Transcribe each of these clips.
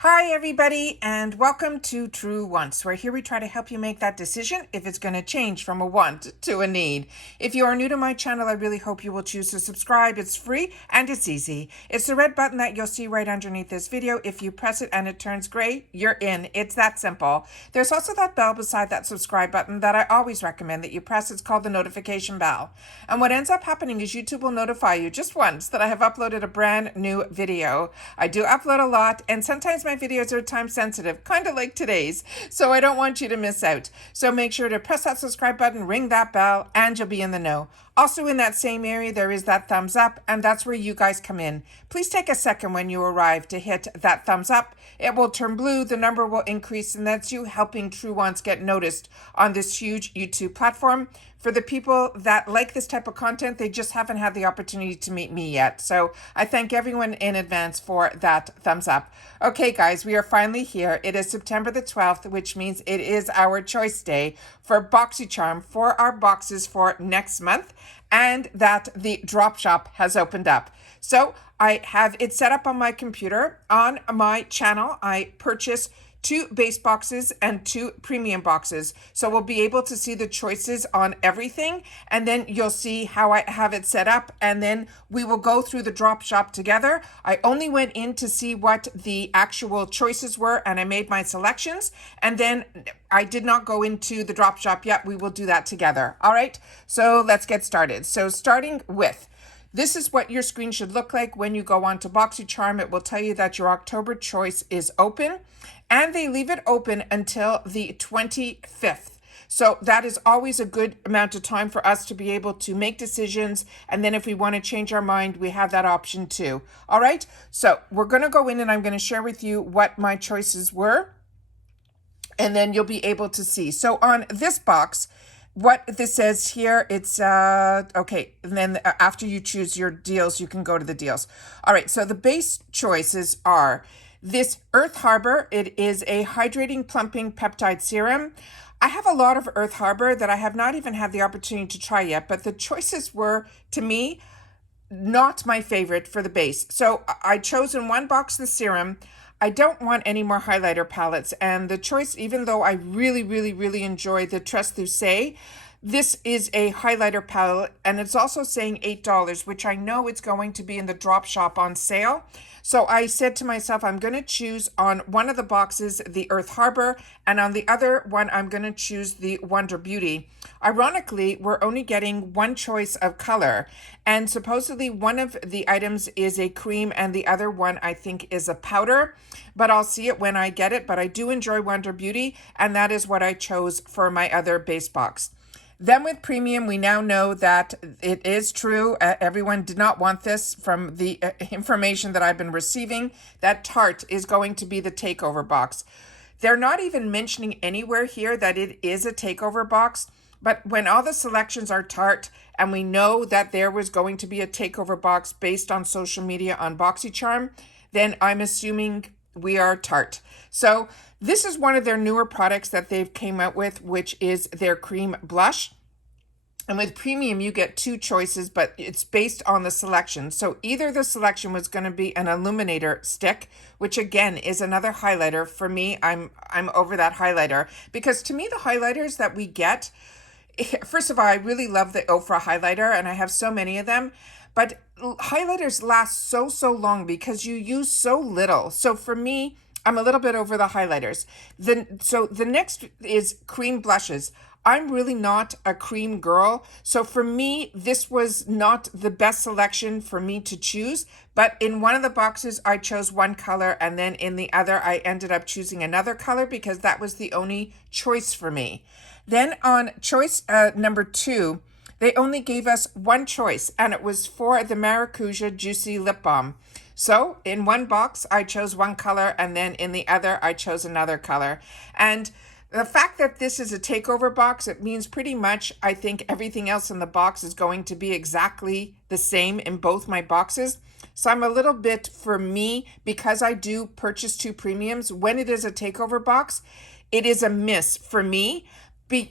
Hi, everybody, and welcome to True Wants, where here we try to help you make that decision if it's going to change from a want to a need. If you are new to my channel, I really hope you will choose to subscribe. It's free and it's easy. It's the red button that you'll see right underneath this video. If you press it and it turns gray, you're in. It's that simple. There's also that bell beside that subscribe button that I always recommend that you press. It's called the notification bell. And what ends up happening is YouTube will notify you just once that I have uploaded a brand new video. I do upload a lot, and sometimes my videos are time sensitive, kind of like today's, so I don't want you to miss out. So make sure to press that subscribe button, ring that bell, and you'll be in the know. Also in that same area, there is that thumbs up, and that's where you guys come in. Please take a second when you arrive to hit that thumbs up. It will turn blue, the number will increase, and that's you helping True Wants get noticed on this huge YouTube platform. For the people that like this type of content, they just haven't had the opportunity to meet me yet. So I thank everyone in advance for that thumbs up. Okay, guys, we are finally here. It is September the 12th, which means it is our choice day for Boxycharm for our boxes for next month, and that the drop shop has opened up. So I have it set up on my computer. On my channel, I purchase 2 base boxes and 2 premium boxes. So we'll be able to see the choices on everything, and then you'll see how I have it set up, and then we will go through the drop shop together. I only went in to see what the actual choices were, and I made my selections, and then I did not go into the drop shop yet. We will do that together. All right, so let's get started. So starting with, this is what your screen should look like when you go on to Boxycharm. It will tell you that your October choice is open, and they leave it open until the 25th. So that is always a good amount of time for us to be able to make decisions. And then if we want to change our mind, we have that option too. All right. So we're going to go in, and I'm going to share with you what my choices were, and then you'll be able to see. So on this box, what this says here, it's okay, and then after you choose your deals, you can go to the deals. All right, so the base choices are this Earth Harbor. It is a hydrating plumping peptide serum. I have a lot of Earth Harbor that I have not even had the opportunity to try yet, but the choices were, to me, not my favorite for the base. So I chose in one box the serum. I don't want any more highlighter palettes, and the choice, even though I really enjoy the Translucé, this is a highlighter palette, and it's also saying $8, which I know it's going to be in the drop shop on sale. So I said to myself, I'm going to choose on one of the boxes the Earth Harbor, and on the other one, I'm going to choose the Wonder Beauty. Ironically, we're only getting one choice of color, and supposedly one of the items is a cream and the other one I think is a powder, but I'll see it when I get it. But I do enjoy Wonder Beauty, and that is what I chose for my other base box. Then with premium, we now know that it is true. Everyone did not want this from the information that I've been receiving, that Tarte is going to be the takeover box. They're not even mentioning anywhere here that it is a takeover box, but when all the selections are Tarte, and we know that there was going to be a takeover box based on social media on Boxycharm, then I'm assuming we are Tarte. So this is one of their newer products that they've came out with, which is their cream blush. And with premium, you get 2 choices, but it's based on the selection. So either the selection was going to be an illuminator stick, which again is another highlighter. For me, I'm over that highlighter, because to me, the highlighters that we get, first of all, I really love the ULTA highlighter, and I have so many of them. But highlighters last so long because you use so little. So for me, I'm a little bit over the highlighters. So the next is cream blushes. I'm really not a cream girl. So for me, this was not the best selection for me to choose. But in one of the boxes, I chose one color, and then in the other, I ended up choosing another color because that was the only choice for me. Then on choice number 2, they only gave us one choice, and it was for the Maracuja Juicy Lip Balm. So in one box, I chose one color, and then in the other, I chose another color. And the fact that this is a takeover box, it means pretty much, I think everything else in the box is going to be exactly the same in both my boxes. So I'm a little bit, for me, because I do purchase 2 premiums, when it is a takeover box, it is a miss for me.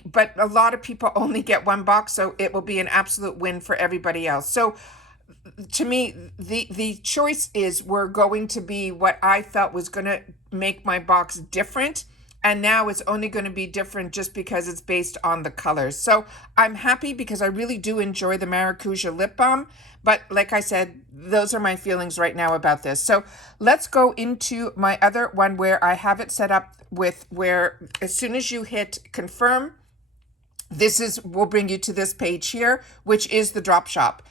But a lot of people only get one box, so it will be an absolute win for everybody else. So to me, the choice is we're going to be what I felt was going to make my box different. And now it's only going to be different just because it's based on the colors. So I'm happy because I really do enjoy the Maracuja lip balm. But like I said, those are my feelings right now about this. So let's go into my other one where I have it set up with where as soon as you hit confirm, will bring you to this page here, which is the drop shop.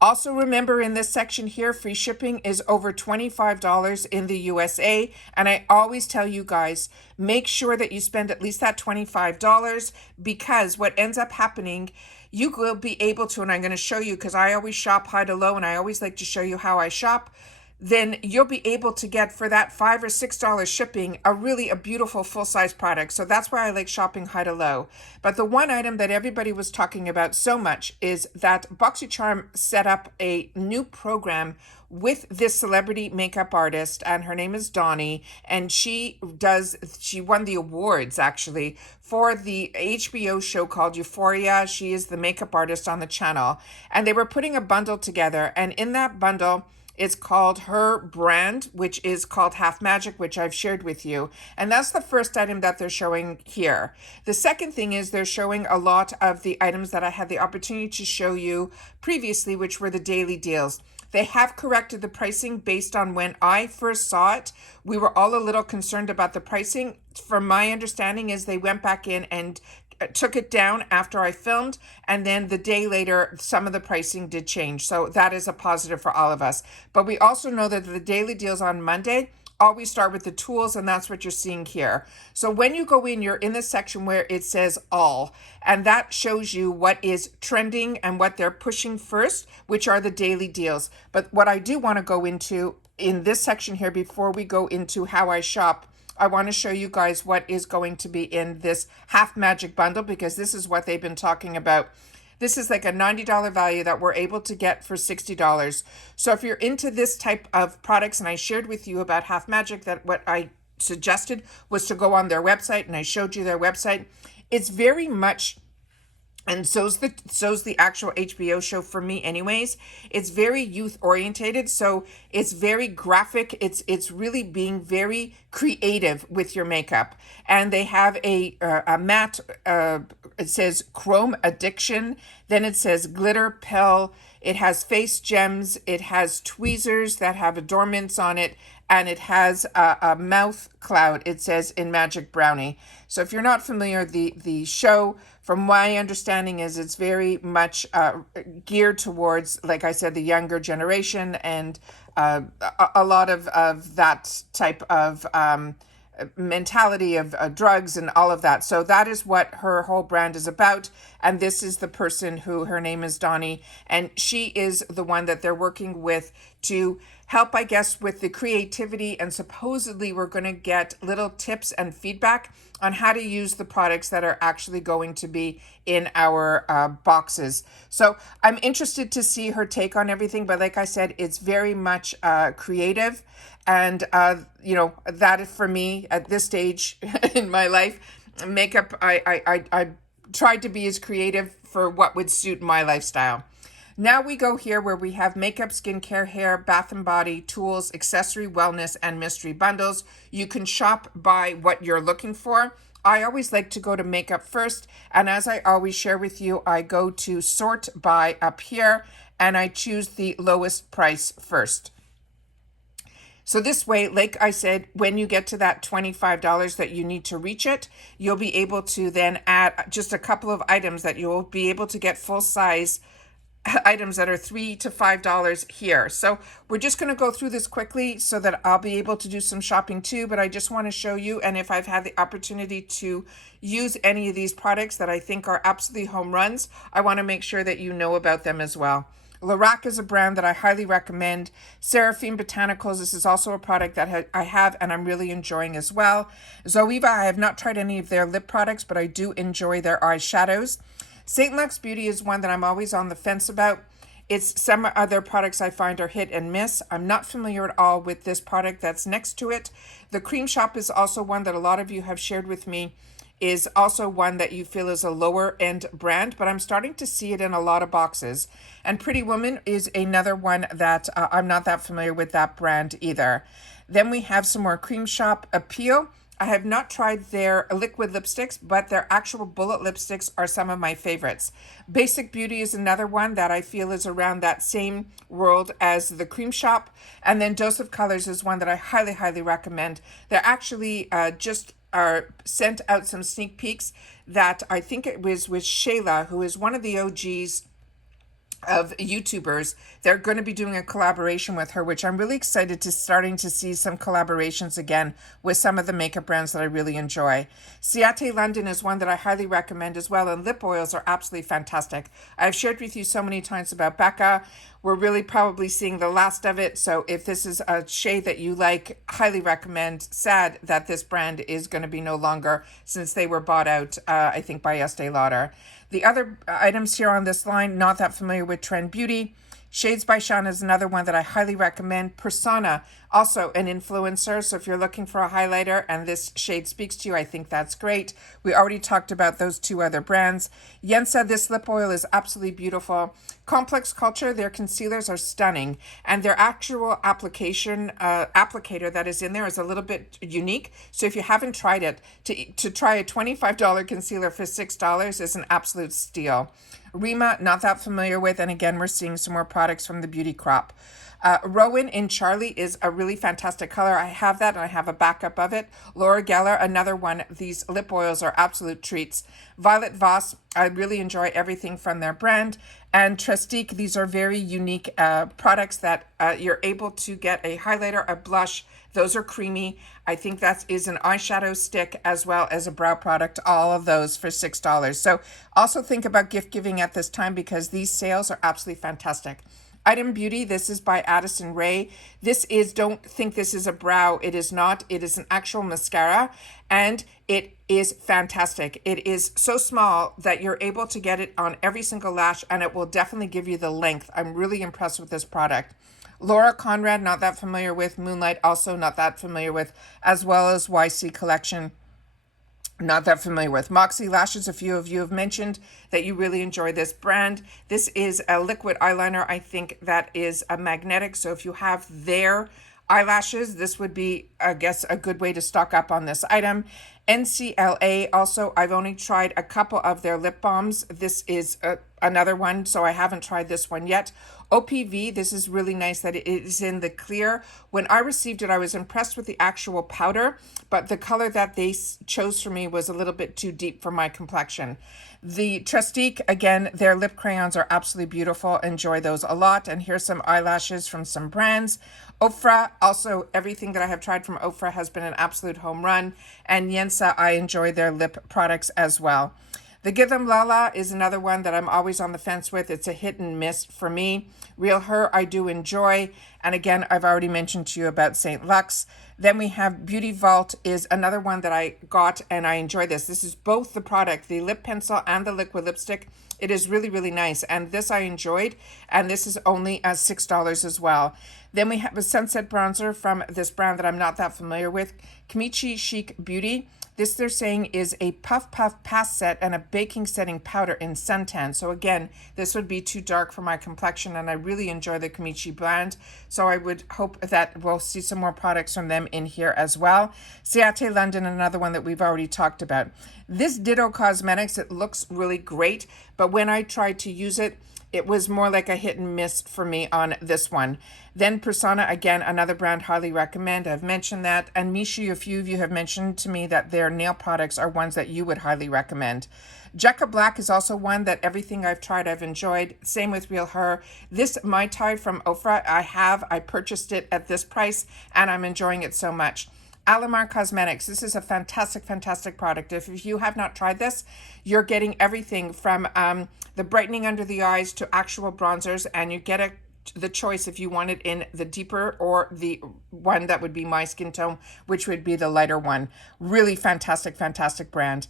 Also remember in this section here, free shipping is over $25 in the USA. And I always tell you guys, make sure that you spend at least that $25 because what ends up happening, you will be able to, and I'm going to show you because I always shop high to low and I always like to show you how I shop. Then you'll be able to get for that $5 or $6 shipping a beautiful full-size product. So that's why I like shopping high to low. But the one item that everybody was talking about so much is that Boxycharm set up a new program with this celebrity makeup artist, and her name is Donnie, and she won the awards actually for the HBO show called Euphoria. She is the makeup artist on the channel, and they were putting a bundle together, and in that bundle, it's called her brand, which is called Half Magic, which I've shared with you. And that's the first item that they're showing here. The second thing is they're showing a lot of the items that I had the opportunity to show you previously, which were the daily deals. They have corrected the pricing based on when I first saw it. We were all a little concerned about the pricing. From my understanding is they went back in and took it down after I filmed, and then the day later some of the pricing did change, so that is a positive for all of us. But we also know that the daily deals on Monday always start with the tools, and that's what you're seeing here. So when you go in, you're in the section where it says all, and that shows you what is trending and what they're pushing first, which are the daily deals. But what I do want to go into in this section here before we go into how I shop, I want to show you guys what is going to be in this Half Magic bundle because this is what they've been talking about. This is like a $90 value that we're able to get for $60. So if you're into this type of products, and I shared with you about Half Magic that what I suggested was to go on their website, and I showed you their website. It's very much, and so's the actual HBO show for me anyways. It's very youth orientated, so it's very graphic. It's really being very creative with your makeup. And they have a matte, it says Chrome Addiction, then it says Glitter Pill, it has face gems, it has tweezers that have adornments on it, and it has a mouth cloud, it says in Magic Brownie. So if you're not familiar, the show, from my understanding, is it's very much geared towards, like I said, the younger generation, and a lot of that type of mentality of drugs and all of that. So that is what her whole brand is about. And this is the person who, her name is Donnie, and she is the one that they're working with to help, I guess, with the creativity. And supposedly we're going to get little tips and feedback on how to use the products that are actually going to be in our boxes. So I'm interested to see her take on everything. But like I said, it's very much creative. And, that is for me at this stage in my life. Makeup, I tried to be as creative for what would suit my lifestyle. Now we go here where we have makeup, skincare, hair, bath and body, tools, accessory, wellness, and mystery bundles. You can shop by what you're looking for. I always like to go to makeup first. And as I always share with you, I go to sort by up here and I choose the lowest price first. So this way, like I said, when you get to that $25 that you need to reach it, you'll be able to then add just a couple of items that you'll be able to get full size items that are $3 to $5 here. So we're just going to go through this quickly so that I'll be able to do some shopping too, but I just want to show you, and if I've had the opportunity to use any of these products that I think are absolutely home runs, I want to make sure that you know about them as well. Lorac is a brand that I highly recommend. Seraphine Botanicals, this is also a product that I have and I'm really enjoying as well. Zoeva, I have not tried any of their lip products, but I do enjoy their eyeshadows. St. Luxe Beauty is one that I'm always on the fence about. It's some other products I find are hit and miss. I'm not familiar at all with this product that's next to it. The Cream Shop is also one that a lot of you have shared with me, is also one that you feel is a lower end brand, but I'm starting to see it in a lot of boxes. And Pretty Woman is another one that I'm not that familiar with that brand either. Then we have some more Cream Shop Appeal. I have not tried their liquid lipsticks, but their actual bullet lipsticks are some of my favorites. Basic Beauty is another one that I feel is around that same world as the Cream Shop. And then Dose of Colors is one that I highly, highly recommend. They're actually just are sent out some sneak peeks that I think it was with Shayla, who is one of the OGs of YouTubers. They're going to be doing a collaboration with her, which I'm really excited to starting to see some collaborations again with some of the makeup brands that I really enjoy. Ciate London is one that I highly recommend as well, and lip oils are absolutely fantastic. I've shared with you so many times about Becca. We're really probably seeing the last of it, so if this is a shade that you like, highly recommend. Sad that this brand is going to be no longer since they were bought out, I think, by Estee Lauder. The other items here on this line, not that familiar with Trend Beauty. Shades by Sean is another one that I highly recommend. Persona, also an influencer. So if you're looking for a highlighter and this shade speaks to you, I think that's great. We already talked about those two other brands. Yensa, this lip oil is absolutely beautiful. Complex Culture, their concealers are stunning. And their actual applicator that is in there is a little bit unique. So if you haven't tried it, to try a $25 concealer for $6 is an absolute steal. Rima, not that familiar with, and again, we're seeing some more products from the beauty crop. Rowan in Charlie is a really fantastic color. I have that, and I have a backup of it. Laura Geller, another one. These lip oils are absolute treats. Violet Voss, I really enjoy everything from their brand. And Trestique, these are very unique products that you're able to get a highlighter, a blush. Those are creamy. I think that is an eyeshadow stick as well as a brow product, all of those for $6. So also think about gift giving at this time because these sales are absolutely fantastic. Item Beauty, this is by Addison Rae. This is, don't think this is a brow. It is not. It is an actual mascara, and it is fantastic. It is so small that you're able to get it on every single lash, and it will definitely give you the length. I'm really impressed with this product. Laura Conrad, not that familiar with. Moonlight, also not that familiar with, as well as YC Collection. Not that familiar with. Moxie Lashes, a few of you have mentioned that you really enjoy this brand. This is a liquid eyeliner. I think that is a magnetic. So if you have their eyelashes, this would be, I guess, a good way to stock up on this item. NCLA, also, I've only tried a couple of their lip balms. This is another one, so I haven't tried this one yet. OPV, this is really nice that it is in the clear. When I received it, I was impressed with the actual powder, but the color that they chose for me was a little bit too deep for my complexion. The Trestique, again, their lip crayons are absolutely beautiful. Enjoy those a lot. And here's some eyelashes from some brands. Ofra, also everything that I have tried from Ofra has been an absolute home run. And Yensa, I enjoy their lip products as well. The Give Them Lala is another one that I'm always on the fence with. It's a hit and miss for me. Real Her, I do enjoy. And again, I've already mentioned to you about St. Lux. Then we have Beauty Vault is another one that I got, and I enjoy this. This is both the product, the lip pencil and the liquid lipstick. It is really, really nice. And this I enjoyed. And this is only $6 as well. Then we have a Sunset Bronzer from this brand that I'm not that familiar with. Kimichi Chic Beauty. This they're saying is a Puff Pass Set and a baking setting powder in suntan. So again, this would be too dark for my complexion, and I really enjoy the Kimichi brand. So I would hope that we'll see some more products from them in here as well. Ciate London, another one that we've already talked about. This Ditto Cosmetics, it looks really great, but when I tried to use it, it was more like a hit and miss for me on this one. Then Persona, again, another brand highly recommend. I've mentioned that. And Mishi, a few of you have mentioned to me that their nail products are ones that you would highly recommend. Jekka Black is also one that everything I've tried, I've enjoyed. Same with Real Her. This Mai Tai from Ofra, I purchased it at this price, and I'm enjoying it so much. Alamar Cosmetics. This is a fantastic, fantastic product. If you have not tried this, you're getting everything from the brightening under the eyes to actual bronzers, and you get the choice if you want it in the deeper or the one that would be my skin tone, which would be the lighter one. Really fantastic, fantastic brand.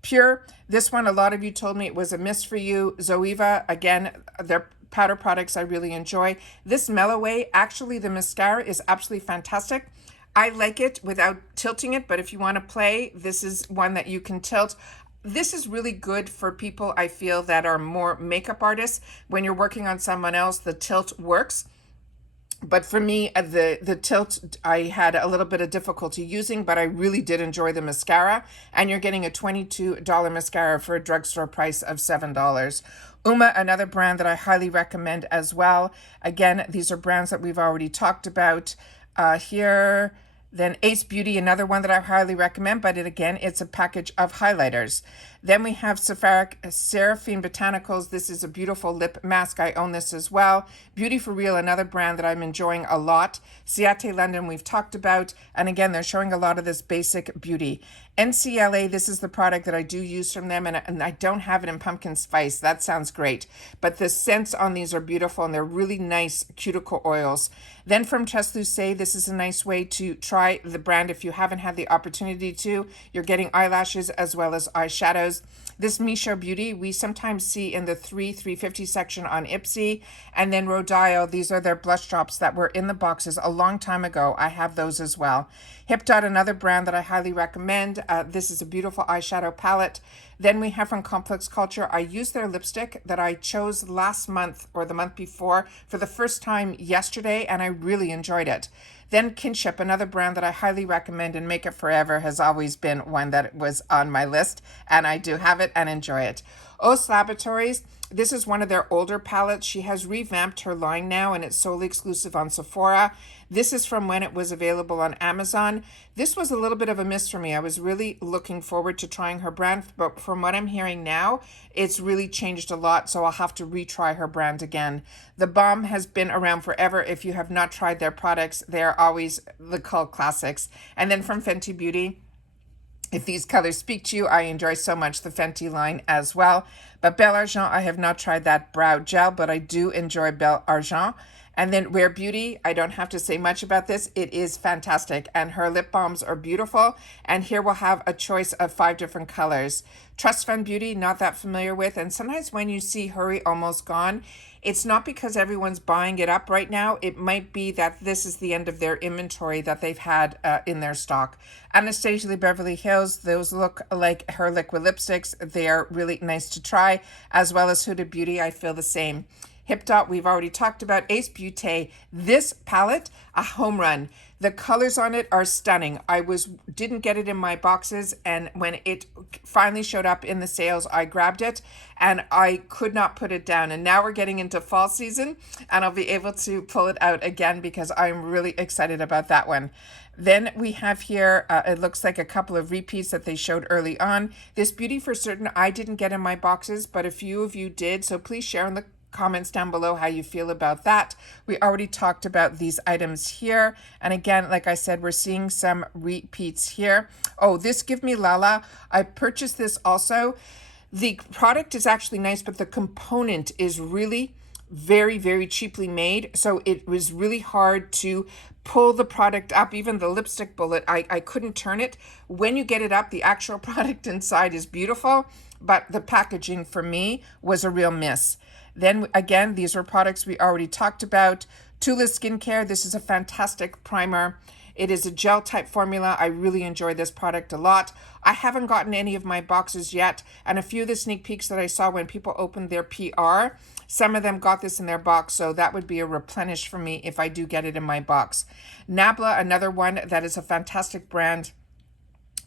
Pure, this one, a lot of you told me it was a miss for you. Zoeva, again, their powder products I really enjoy. This Mellow Way, actually the mascara is absolutely fantastic. I like it without tilting it, but if you want to play, this is one that you can tilt. This is really good for people, I feel, that are more makeup artists. When you're working on someone else, the tilt works. But for me, the Tilt, I had a little bit of difficulty using, but I really did enjoy the mascara. And you're getting a $22 mascara for a drugstore price of $7. Uma, another brand that I highly recommend as well. Again, these are brands that we've already talked about here. Then Ace Beauty, another one that I highly recommend, but it's a package of highlighters. Then we have Seraphine Botanicals. This is a beautiful lip mask. I own this as well. Beauty for Real, another brand that I'm enjoying a lot. Ciate London, we've talked about. And again, they're showing a lot of this basic beauty. NCLA, this is the product that I do use from them, and I don't have it in pumpkin spice. That sounds great. But the scents on these are beautiful, and they're really nice cuticle oils. Then from Tresluce, this is a nice way to try the brand if you haven't had the opportunity to. You're getting eyelashes as well as eyeshadows. This Misha Beauty, we sometimes see in the 350 section on Ipsy. And then Rodile, these are their blush drops that were in the boxes a long time ago. I have those as well. Hip Dot, another brand that I highly recommend. This is a beautiful eyeshadow palette. Then we have from Complex Culture, I used their lipstick that I chose last month or the month before for the first time yesterday, and I really enjoyed it. Then Kinship, another brand that I highly recommend, and Make It Forever has always been one that was on my list, and I do have it and enjoy it. Os Laboratories, this is one of their older palettes. She has revamped her line now, and it's solely exclusive on Sephora. This is from when it was available on Amazon. This was a little bit of a miss for me. I was really looking forward to trying her brand, but from what I'm hearing now, it's really changed a lot, so I'll have to retry her brand again. The Balm has been around forever. If you have not tried their products, they're always the cult classics. And then from Fenty Beauty, if these colors speak to you, I enjoy so much the Fenty line as well. But Belle Argent, I have not tried that brow gel, but I do enjoy Belle Argent. And then Rare Beauty, I don't have to say much about this. It is fantastic. And her lip balms are beautiful. And here we'll have a choice of 5 different colors. Trust Fund Beauty, not that familiar with. And sometimes when you see Hurry Almost Gone, it's not because everyone's buying it up right now. It might be that this is the end of their inventory that they've had in their stock. Anastasia Beverly Hills, those look like her liquid lipsticks. They are really nice to try, as well as Huda Beauty. I feel the same. Hip Dot, we've already talked about. Ace Beauté, this palette, a home run. The colors on it are stunning. I didn't get it in my boxes, and when it finally showed up in the sales, I grabbed it, and I could not put it down. And now we're getting into fall season, and I'll be able to pull it out again because I'm really excited about that one. Then we have here, it looks like a couple of repeats that they showed early on. This Beauty for Certain, I didn't get in my boxes, but a few of you did, so please share in the comments down below how you feel about that. We already talked about these items here, and again, like I said, we're seeing some repeats here. Oh, this Give Me Lala, I purchased this also. The product is actually nice, but the component is really very, very cheaply made, so it was really hard to pull the product up. Even the lipstick bullet, I couldn't turn it. When you get it up, the actual product inside is beautiful, but the packaging for me was a real miss. Then again, these are products we already talked about. Tula Skincare, this is a fantastic primer. It is a gel type formula. I really enjoy this product a lot. I haven't gotten any of my boxes yet, and a few of the sneak peeks that I saw when people opened their PR, some of them got this in their box, so that would be a replenish for me if I do get it in my box. Nabla, another one that is a fantastic brand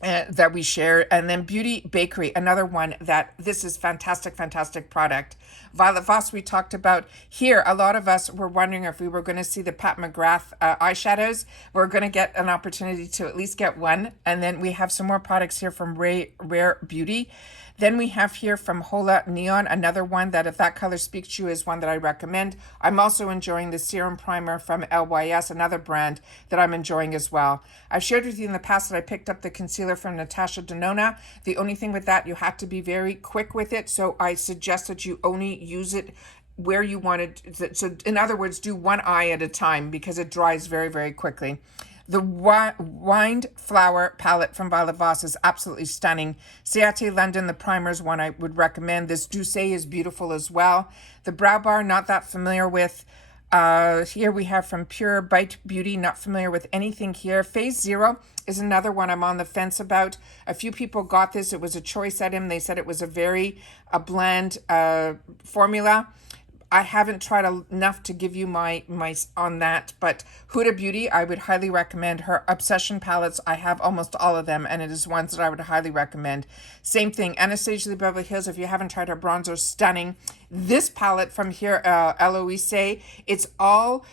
that we share. And then Beauty Bakery, another one that this is fantastic, fantastic product. Violet Voss, we talked about here. A lot of us were wondering if we were going to see the Pat McGrath eyeshadows. We're going to get an opportunity to at least get one. And then we have some more products here from Rare Beauty. Then we have here from Hola Neon, another one that if that color speaks to you is one that I recommend. I'm also enjoying the Serum Primer from LYS, another brand that I'm enjoying as well. I've shared with you in the past that I picked up the concealer from Natasha Denona. The only thing with that, you have to be very quick with it. So I suggest that you only use it where you want it. So in other words, do one eye at a time because it dries very, very quickly. The Wind Flower palette from Violet Voss is absolutely stunning. Ciate London, the primer is one I would recommend. This Douce is beautiful as well. The Brow Bar, not that familiar with. Here we have from Pure Bite Beauty, not familiar with anything here. Phase Zero is another one I'm on the fence about. A few people got this. It was a choice item. They said it was a very bland formula. I haven't tried enough to give you my on that, but Huda Beauty, I would highly recommend her Obsession palettes. I have almost all of them, and it is ones that I would highly recommend. Same thing, Anastasia Beverly Hills, if you haven't tried her bronzer, stunning. This palette from here, Eloise, it's all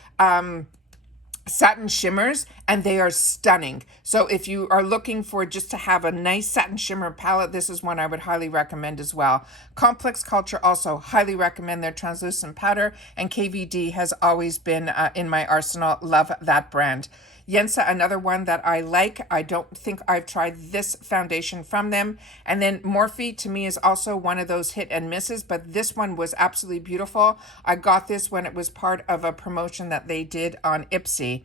satin shimmers, and they are stunning. So if you are looking for just to have a nice satin shimmer palette, this is one I would highly recommend as well. Complex Culture, also highly recommend their translucent powder, and KVD has always been in my arsenal. Love that brand. Yensa, another one that I like. I don't think I've tried this foundation from them. And then Morphe, to me, is also one of those hit and misses, but this one was absolutely beautiful. I got this when it was part of a promotion that they did on Ipsy.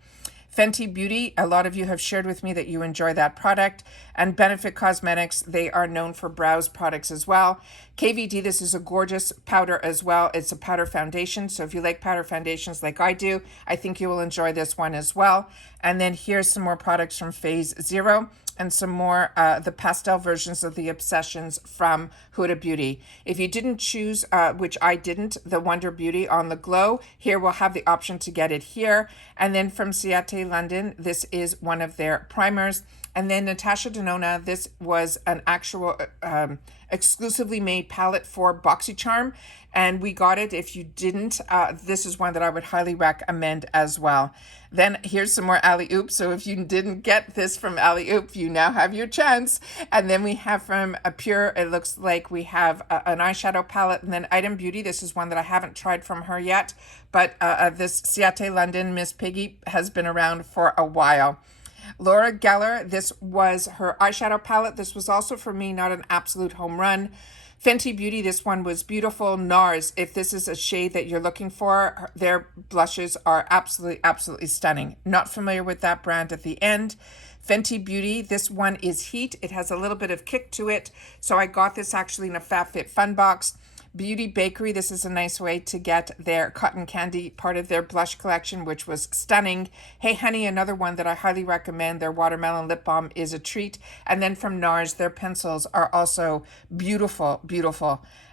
Fenty Beauty, a lot of you have shared with me that you enjoy that product. And Benefit Cosmetics, they are known for brows products as well. KVD, this is a gorgeous powder as well. It's a powder foundation, so if you like powder foundations like I do, I think you will enjoy this one as well. And then here's some more products from Phase Zero, and some more the pastel versions of the Obsessions from Huda Beauty. If you didn't choose, which I didn't, the Wonder Beauty on the Glow, here we'll have the option to get it here. And then from Ciate London, this is one of their primers. And then Natasha Denona, this was an actual exclusively made palette for Boxycharm, and we got it. If you didn't, this is one that I would highly recommend as well. Then here's some more Alley Oop. So if you didn't get this from Alley Oop, you now have your chance. And then we have from Pure, it looks like we have an eyeshadow palette. And then Item Beauty, this is one that I haven't tried from her yet, but this Ciate London Miss Piggy has been around for a while. Laura Geller, this was her eyeshadow palette. This was also for me not an absolute home run. Fenty Beauty, this one was beautiful. NARS, if this is a shade that you're looking for, their blushes are absolutely stunning. Not familiar with that brand at the end. Fenty Beauty, this one is Heat. It has a little bit of kick to it. So I got this actually in a FabFitFun box. Beauty Bakery, this is a nice way to get their cotton candy, part of their blush collection, which was stunning. Hey Honey, another one that I highly recommend. Their watermelon lip balm is a treat. And then from NARS, their pencils are also beautiful.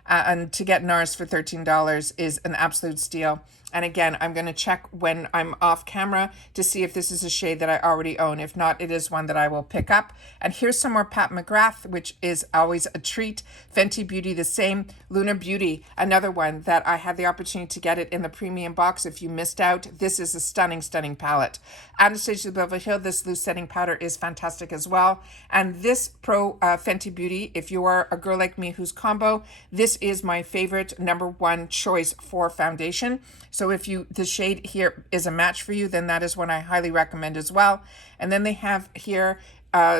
And to get NARS for $13 is an absolute steal. And again, I'm going to check when I'm off camera to see if this is a shade that I already own. If not, it is one that I will pick up. And here's some more Pat McGrath, which is always a treat. Fenty Beauty, the same. Luna Beauty, another one that I had the opportunity to get it in the premium box. If you missed out, this is a stunning palette. Anastasia Beverly Hills, this loose setting powder is fantastic as well. And this Pro Fenty Beauty, if you are a girl like me who's combo, this is my favorite #1 choice for foundation. So if the shade here is a match for you, then that is one I highly recommend as well. And then they have here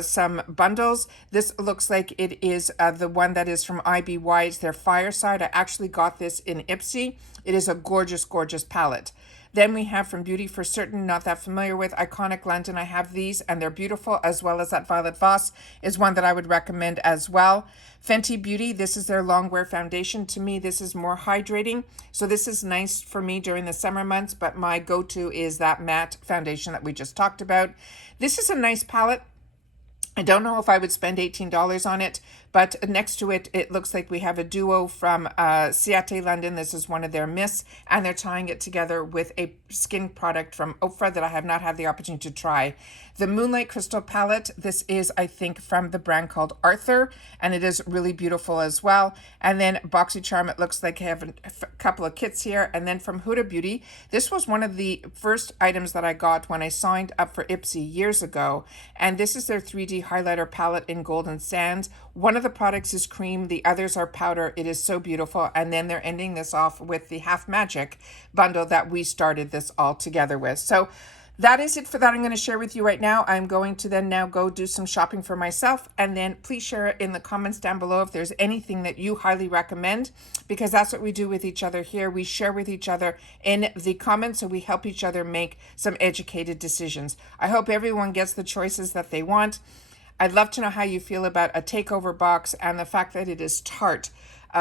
some bundles. This looks like it is the one that is from IBY. It's their Fireside. I actually got this in Ipsy. It is a gorgeous palette. Then we have from Beauty for Certain, not that familiar with, Iconic London. I have these and they're beautiful, as well as that Violet Voss is one that I would recommend as well. Fenty Beauty, this is their Longwear Foundation. To me, this is more hydrating. So this is nice for me during the summer months, but my go-to is that matte foundation that we just talked about. This is a nice palette. I don't know if I would spend $18 on it, but next to it, it looks like we have a duo from Ciate London. This is one of their mists, and they're tying it together with a skin product from Ofra that I have not had the opportunity to try. The Moonlight Crystal Palette, this is, I think, from the brand called Arthur, and it is really beautiful as well. And then Boxycharm, it looks like I have a couple of kits here. And then from Huda Beauty, this was one of the first items that I got when I signed up for Ipsy years ago. And this is their 3D highlighter palette in Golden Sands. One of the products is cream, the others are powder. It is so beautiful. And then they're ending this off with the Half Magic bundle that we started this all together with. So that is it for that I'm going to share with you right now. I'm going to then now go do some shopping for myself, and then please share it in the comments down below if there's anything that you highly recommend, because that's what we do with each other here. We share with each other in the comments, so we help each other make some educated decisions. I hope everyone gets the choices that they want. I'd love to know how you feel about a takeover box and the fact that it is Tarte.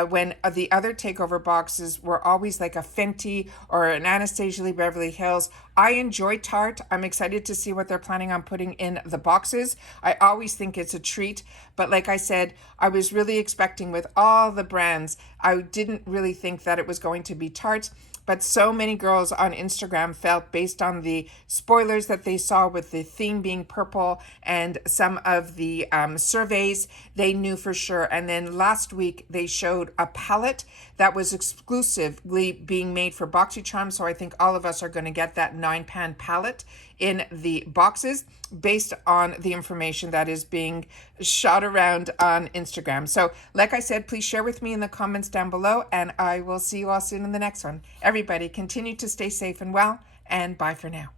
When the other takeover boxes were always like a Fenty or an Anastasia Beverly Hills. I enjoy Tarte. I'm excited to see what they're planning on putting in the boxes. I always think it's a treat, but like I said, I was really expecting with all the brands, I didn't really think that it was going to be Tarte. but so many girls on Instagram felt, based on the spoilers that they saw with the theme being purple and some of the surveys, they knew for sure. And then last week they showed a palette that was exclusively being made for Boxycharm. So I think all of us are going to get that 9-pan palette in the boxes based on the information that is being shot around on Instagram. So like I said, please share with me in the comments down below, and I will see you all soon in the next one. Everybody, continue to stay safe and well, and bye for now.